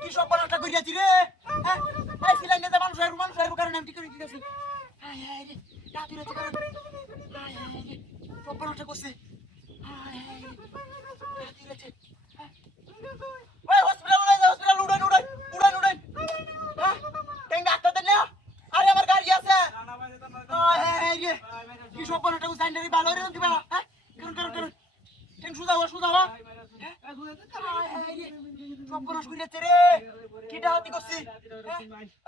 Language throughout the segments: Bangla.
কি সব বানাটা করিয়াছি রে হ্যাঁ এই সিলাইনে যে মানুষ আইব কারণে আমি ঠিক করে দিতেছি হায় হায় রে রাত হইছে কারণ হায় হায় রে সব বানাটা করছে হায় হায় রে রাত হইছে ওই হসপিটাল উড়ান হ্যাঁ টেঙ্গা আটটা দেন না আরে আমার গাড়ি আছে হায় হায় রে কি সব বানাটা করছে আইনে ভালো রে দিবা হ্যাঁ কারণ টেং সুদা হ্যাঁ হায় হায় রে সব বরস কইলেছে রে কিটা হাতি করছি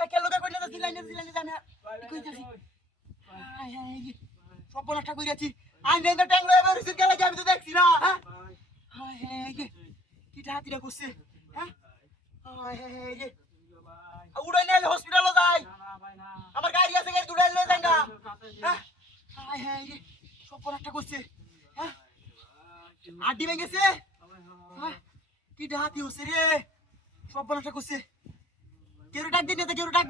এই কে লোকে কইলে তো সিলাইনে জানা কইতাছি হায় হায় রে সব বরসটা কইরাছি আইন রে ট্যাং লয়ে বেরিয়েছি কে লাগে আমি তো দেখছি না হ্যাঁ হায় হায় রে কিটা হাতিটা করছে হ্যাঁ হায় হায় রে উড়াই নিয়ে হসপিটালে যাই আমার গাড়ি আছে গাড়ি উড়াই লয়ে যাঙ্গা হ্যাঁ হায় হায় রে সব বরসটা করছে হ্যাঁ আড্ডি ভেঙেছে হ্যাঁ কি ডাহাতি হচ্ছে রে সব বলাটা করছে কেউ ডাক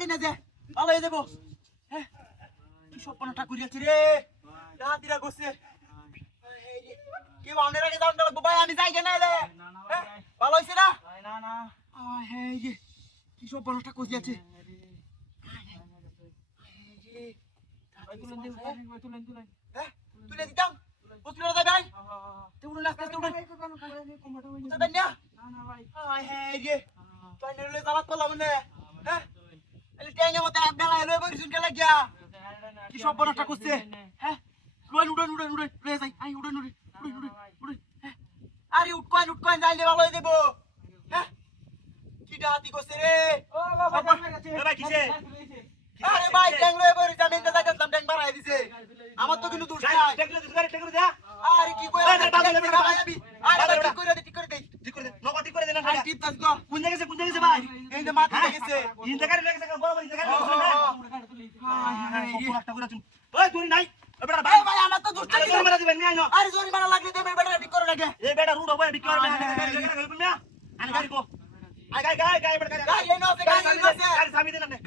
দিন না যে ভালো হয়ে যাবো হ্যাঁ কি সব বলাটা করিয়াছি রে ডাহাতিরা করছে কেউ আমাদের আগে যাওয়ান লাগবো ভাই আমি যাই কেন রে হ্যাঁ ভালো হয়েছে না হ্যাঁ কি সব বলাটা করিয়াছে তুলে দিতাম হসপিটালে যাই ভাই তুই নাস্তা উঠে দেন না হায় হায় রে তুই নেলে চালাত পারলাম না হ্যাঁ এলি ট্যাঙ্গের মধ্যে এক বেলা এলো বরিসুন কে লাগিয়া কি সব বড়টা করছে হ্যাঁ উড়ান উড়ে যাই আই উড়ান আরে উঠ কয়েন যাইলে ভালো হয়ে দেবো হ্যাঁ কি ডাহাতি করছে রে ও বাবা ভাই কিসে আরে ভাই ট্যাঙ্গ লয়ে বরিস আমি এনতে যাইতাম ট্যাঙ্গ বাড়াই দিছে আমার তো কিন্তু দোষ নাই ট্যাঙ্গ দে আরে কি কইরা আরে ঠিক করে দে নগদ ঠিক করে দে না টিপ তাস গো কোন জায়গা ভাই এই যে মাথা গেছে ইন জায়গা লেগেছে বড় জায়গা একটা করে চুন ওই তুই নাই বেটা ভাই আমার তো দোষ নাই জোর মারা দিবেন না আরে জোর মারা লাগলে দে বেটা ঠিক করে লাগে এই বেটা রুড হবে ঠিক করে আনে গাড়ি কো আই গাই বেটা গাড়ি এই নো গাড়ি সামি দেন না